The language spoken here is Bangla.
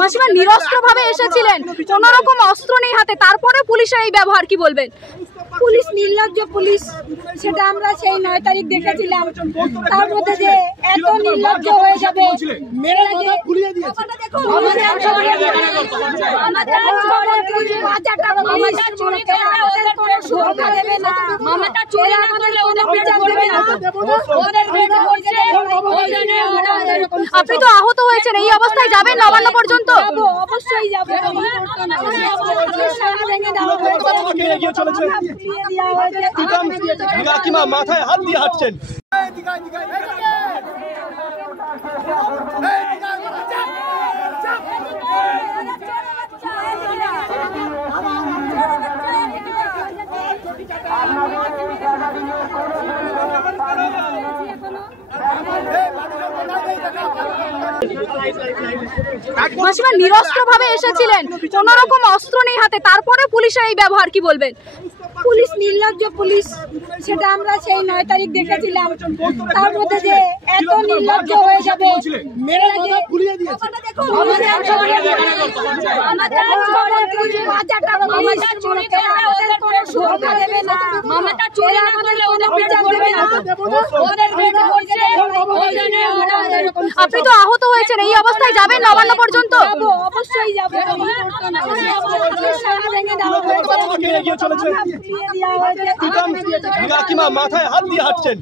মাসিমা নিরস্ত্র ভাবে এসেছিলেন, কোন রকম অস্ত্র নেই হাতে, তারপরে পুলিশের এই ব্যবহার, কি বলবেন? পুলিশ নির্লজ্জ পুলিশ, সেটা আমরা সেই 9 তারিখ দেখেছিলাম। তার মধ্যে যে এত নির্লজ্জ হয়ে যাবে, আপনি তো আহত হয়েছেন, এই অবস্থায় যাবেন নবান্ন পর্যন্ত? অবশ্যই যাবো। মাথায় হাত দিয়ে হাঁটছেন। মাসিমা নিরস্ত্র ভাবে এসেছিলেন, কোন রকম অস্ত্র নেই হাতে, তারপরে পুলিশের এই ব্যবহার, কি বলবেন? পুলিশ নির্লজ্জ পুলিশ, সেটা আমরা সেই 9 তারিখ দেখেছিলাম। তার মধ্যে যে এত নির্লজ্জ হয়ে যাবে, আপনি তো আহত হয়েছেন, এই অবস্থায় যাবেন নবান্ন পর্যন্ত? অবশ্যই যাবো। মাথায় হাত দিয়ে হাঁটছেন।